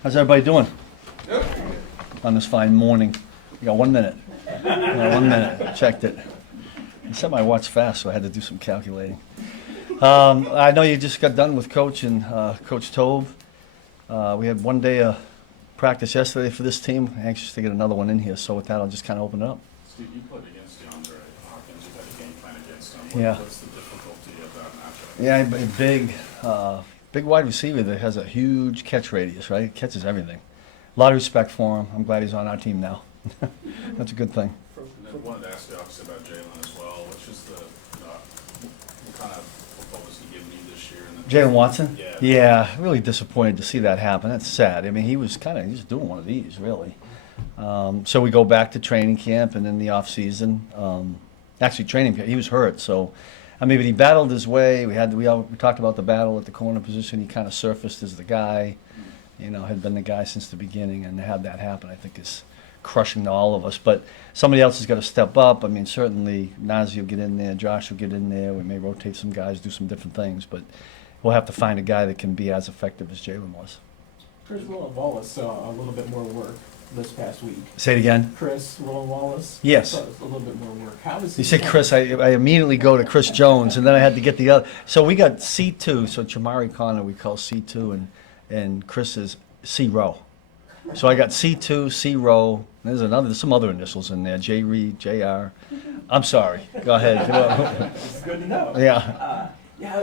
How's everybody doing Good. on this fine morning? We got 1 minute. We got 1 minute. Checked it. I set my watch fast, so I had to do some calculating. I know you just got done with Coach and Coach Tove. We had 1 day of practice yesterday for this team. Anxious to get another one in here. So with that, I'll just kind of open it up. Steve, you played against DeAndre Hopkins. You had a game plan against him. Yeah. What's the difficulty of that matchup? Yeah, big wide receiver that has a huge catch radius, right? Catches everything. A lot of respect for him. I'm glad he's on our team now. That's a good thing. And then wanted to ask you obviously about Jaylen as well. What's just what kind of football was he giving you this year? And then Jaylen Watson? Yeah. Yeah, really disappointed to see that happen. That's sad. I mean, he's doing one of these, really. So we go back to training camp and then the off season. Actually, training camp, he was hurt. So, I mean, but he battled his way. We talked about the battle at the corner position. He kind of surfaced as the guy. You know, had been the guy since the beginning, and to have that happen, I think, is crushing to all of us. But somebody else has got to step up. I mean, certainly Nazi will get in there, Josh will get in there. We may rotate some guys, do some different things, but we'll have to find a guy that can be as effective as Jaylen was. Chris Roland-Wallace saw a little bit more work this past week. Say it again. Chris Roland-Wallace? Yes. Saw a little bit more work. How is he? You said Chris, I immediately go to Chris Jones, and then I had to get the other. So we got C2, so Chamari Connor we call C2, and Chris is C-Row. So I got C2, C-Row, there's some other initials in there, J. Reed, JR. I'm sorry, go ahead. It's good to know. Yeah.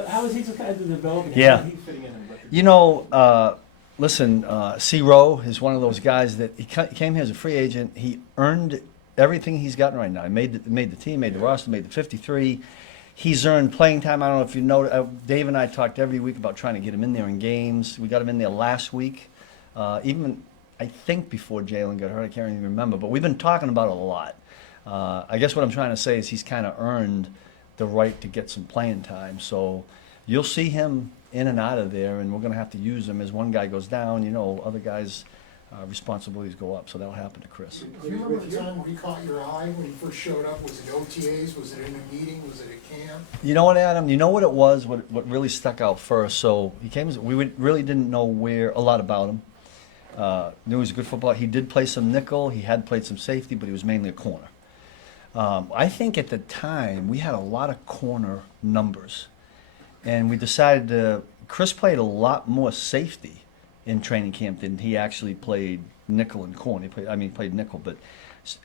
How is he kind of developing? Yeah. How is he fitting in? You know, listen, C-Row is one of those guys that he came here as a free agent. He earned everything he's gotten right now. He made the team, made the roster, made the 53. He's earned playing time. I don't know if you know, Dave and I talked every week about trying to get him in there in games. We got him in there last week, even I think before Jaylen got hurt. I can't even remember, but we've been talking about it a lot. I guess what I'm trying to say is he's kind of earned the right to get some playing time. So you'll see him in and out of there, and we're going to have to use him as one guy goes down. You know, other guys' responsibilities go up, so that'll happen to Chris. Do you remember the time when he caught your eye when he first showed up? Was it OTAs? Was it in a meeting? Was it at camp? You know what, Adam? You know what it was? What really stuck out first? So he came. Really didn't know a lot about him. Knew he was a good footballer. He did play some nickel. He had played some safety, but he was mainly a corner. I think at the time we had a lot of corner numbers, and we decided to. Chris played a lot more safety in training camp than he actually played nickel and corner. He played nickel,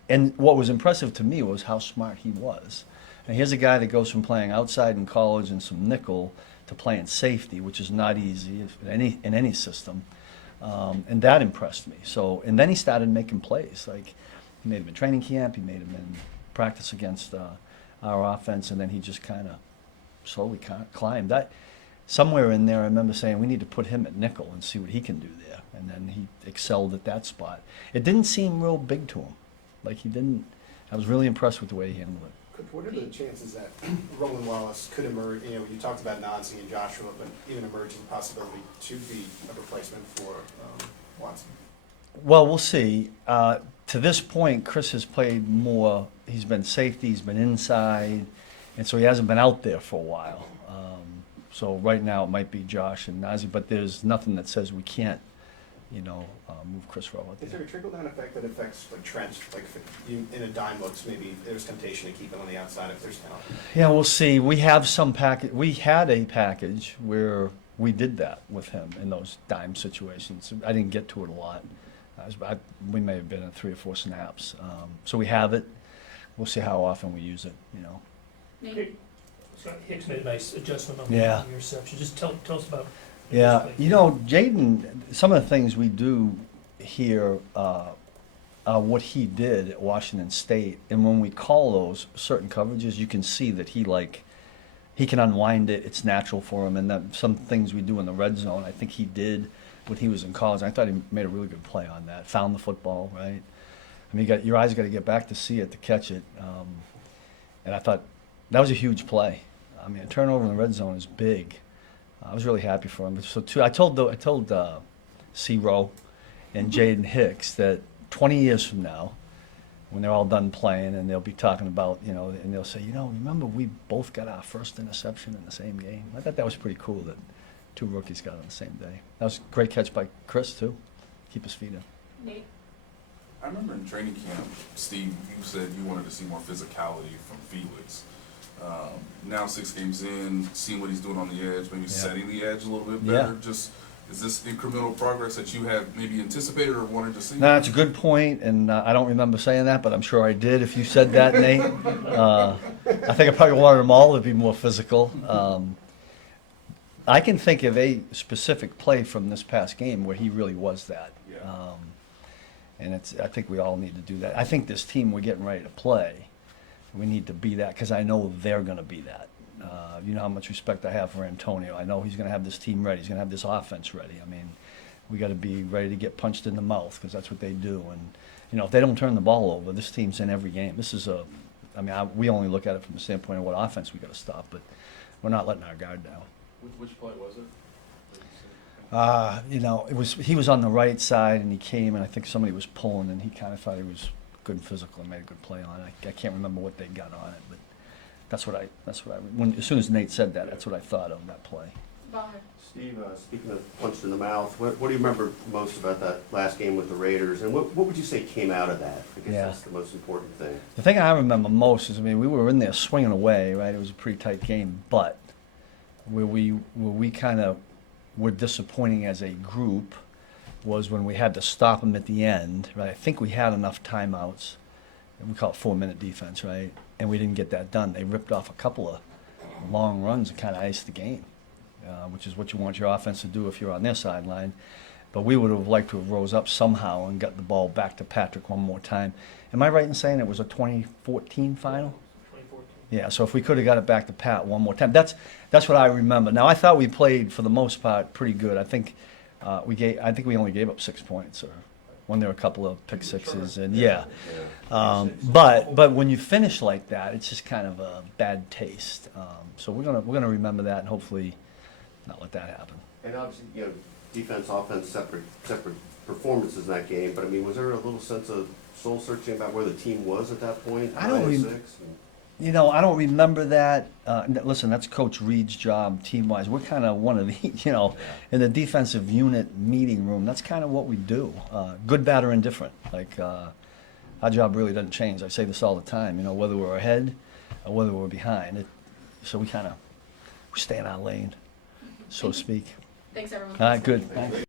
and what was impressive to me was how smart he was. And here's a guy that goes from playing outside in college and some nickel to playing safety, which is not easy in any system. And that impressed me. So, and then he started making plays. Like he made him in training camp, he made him in practice against our offense, and then he just kind of slowly climbed. That somewhere in there, I remember saying we need to put him at nickel and see what he can do there. And then he excelled at that spot. It didn't seem real big to him. Like he didn't. I was really impressed with the way he handled it. What are the chances that Roland-Wallace could emerge, you talked about Nazi and Joshua, but even emerge as a possibility to be a replacement for Watson? Well, we'll see. To this point, Chris has played more. He's been safety, he's been inside, and so he hasn't been out there for a while. So right now it might be Josh and Nazi, but there's nothing that says we can't, move Chris Rowe out Is there there. a trickle-down effect that affects like Trent? Like if you, in a dime looks, maybe there's temptation to keep him on the outside if there's talent. Yeah, we'll see. We have some package. We had a package where we did that with him in those dime situations. I didn't get to it a lot. We may have been in 3 or 4 snaps. So we have it. We'll see how often we use it. Hicks made a nice adjustment on Yeah. the interception. Just tell us about. Yeah, Jayden, some of the things we do here are what he did at Washington State, and when we call those certain coverages, you can see that he can unwind it. It's natural for him, and that some things we do in the red zone, I think he did when he was in college. I thought he made a really good play on that. Found the football, right? I mean, your eyes got to get back to see it to catch it, and I thought that was a huge play. I mean, a turnover in the red zone is big. I was really happy for him. So too, I told C-Row and Jaden Hicks that 20 years from now, when they're all done playing and they'll be talking about, and they'll say, remember we both got our first interception in the same game. I thought that was pretty cool that 2 rookies got on the same day. That was a great catch by Chris too. keep his feet in. Nate? I remember in training camp, Steve, you said you wanted to see more physicality from Felix. Now 6 games in, seeing what he's doing on the edge, maybe setting the edge a little bit better. Just is this incremental progress that you had maybe anticipated or wanted to see? No, it's a good point, and I don't remember saying that, but I'm sure I did. If you said that, Nate, I think I probably wanted them all to be more physical. I can think of a specific play from this past game where he really was that. And I think we all need to do that. I think this team we're getting ready to play, we need to be that because I know they're going to be that. You know how much respect I have for Antonio. I know he's going to have this team ready. He's going to have this offense ready. I mean, we got to be ready to get punched in the mouth because that's what they do. And you know, if they don't turn the ball over, this team's in every game. This is we only look at it from the standpoint of what offense we got to stop, but we're not letting our guard down. Which play was it? You know, he was on the right side and he came and I think somebody was pulling and he kind of thought he was good and physical and made a good play on it. I can't remember what they got on it, but as soon as Nate said that, that's what I thought of that play. Bonner? Steve, speaking of punched in the mouth, what do you remember most about that last game with the Raiders, and what would you say came out of that? I guess that's the most important thing. The thing I remember most is, we were in there swinging away, right? It was a pretty tight game, but where we kind of were disappointing as a group was when we had to stop them at the end, right? I think we had enough timeouts. We call it 4-minute defense, right? And we didn't get that done. They ripped off a couple of long runs and kind of iced the game, which is what you want your offense to do if you're on their sideline. But we would have liked to have rose up somehow and got the ball back to Patrick one more time. Am I right in saying it was a 2014 final? 2014. Yeah, so if we could have got it back to Pat one more time. That's what I remember. Now, I thought we played, for the most part, pretty good. I think we only gave up 6 points, or when there were a couple of pick sixes, and but when you finish like that, it's just kind of a bad taste. So we're gonna remember that and hopefully not let that happen. And obviously, defense, offense, separate performances in that game. But was there a little sense of soul searching about where the team was at that point? I don't remember that. Listen, that's Coach Reed's job, team-wise. We're kind of one of the, in the defensive unit meeting room, that's kind of what we do. Good, bad, or indifferent. Our job really doesn't change. I say this all the time, whether we're ahead or whether we're behind. So we stay in our lane, so to speak. Thanks, everyone. All right, good. Thanks.